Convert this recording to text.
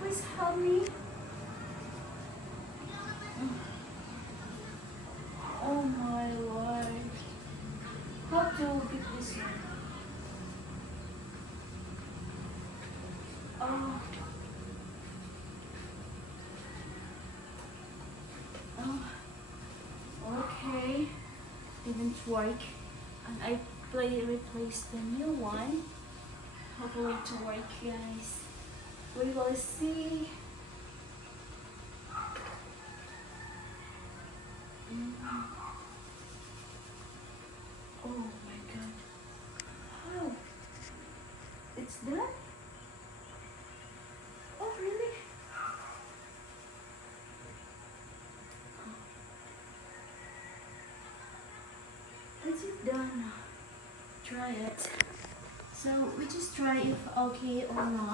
please help me? Oh my lord. How to get this one? Oh. Oh. Okay. Didn't work. And I replaced the new one. Hopefully to work, guys. We will see. Mm. Oh my god. How? It's done? Oh really? Is it done? Try it. So we just try if okay or not.